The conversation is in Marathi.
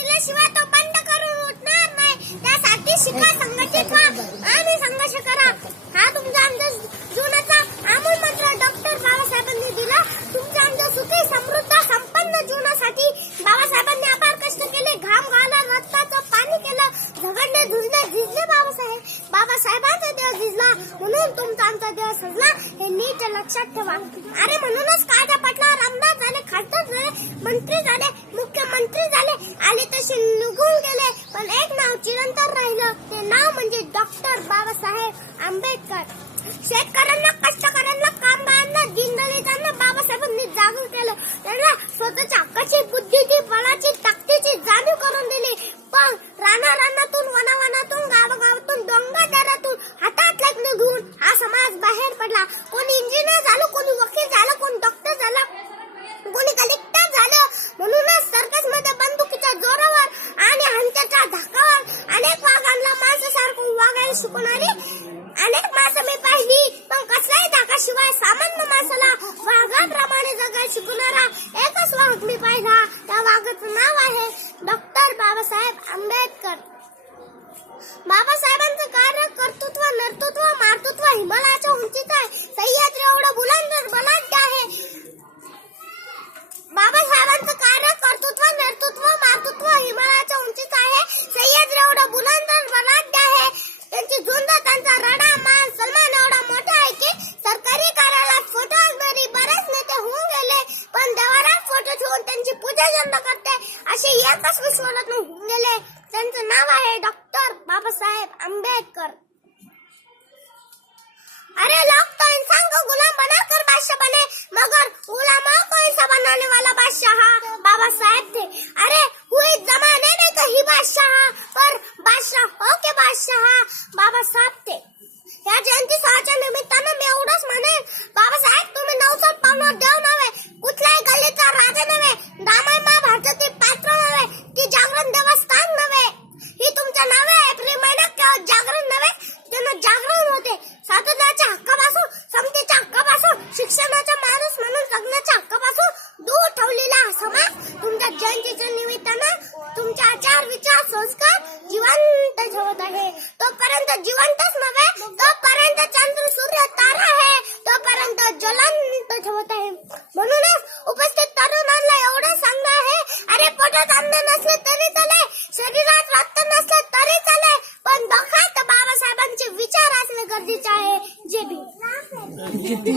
दिल्याशिवाय तो बंद करून उठणार नाही. त्यासाठी शिका संघटित व्हा. आणि संघर्ष करा. हा तुमचा आमच्या जीवनाचा अमूल मंत्र डॉक्टर बाबासाहेबांनी दिला. तुमच्या आमच्या सुखी समृद्ध संपन्न जीवनासाठी बाबासाहेबांनी अपार कष्ट केले. घाम घाला रक्ताचं पाणी केलं. झगडले झुजले झिजले बाबासाहेब. बाबासाहेबांचा देव झिजला. म्हणून तुमचा आमचा देव सजला. हे नीट लक्षात ठेवा. अरे म्हणूनच कायद्या पटलावर आमदार झाले खासदार झाले मंत्री झाले. आले तसे निघून गेले. पण एक नाव चिरंतर राहिलं. ते नाव म्हणजे डॉक्टर बाबासाहेब आंबेडकर. शेख शिकवणारी अनेक मासे मी पाहिली पण कसल्याही धाकाशिवाय सामान्य मासाला वाघाप्रमाणे जगायला शिकवणारा एकच वाघ मी पाहिला. त्या वाघाचं नाव आहे डॉक्टर बाबासाहेब आंबेडकर. बाबासाहेबांचं कार्य कर्तृत्व नर्तृत्व मातृत्व पूजा करते। असे एकच बाबासाहेब आंबेडकर. अरे लोग तो इंसान को गुलाम बनाकर बादशाह बने. मगर गुलामों को इंसान बनाने वाला बादशाह? बाबा साहेब थे. अरे, हुई जमाने में कहीं बादशाह? पर बादशाह हो के बादशाह बाबा साहेब थे. या जयंती सोहळ्याच्या निमित्तानं स्वातंत्र्याच्या हक्कापासून समतेच्या हक्कापासून शिक्षणाचा माणूस म्हणून जगण्याच्या हक्कापासून दूर ठेवलेला समाज तुमच्या जयंतीच्या निमित्तानं तुमच्या आचार विचार संस्कार जिवंत ठेवत आहे. तोपर्यंत जिवंतच नव्हे तोपर्यंत चंद्र सूर्य तारा आहे. तोपर्यंत ज्वलंत ठेवत आहे. म्हणूनच उपस्थित तरुणांना एवढं सांगणं आहे अरे पोटात आमदार नसले तरी ଦେବି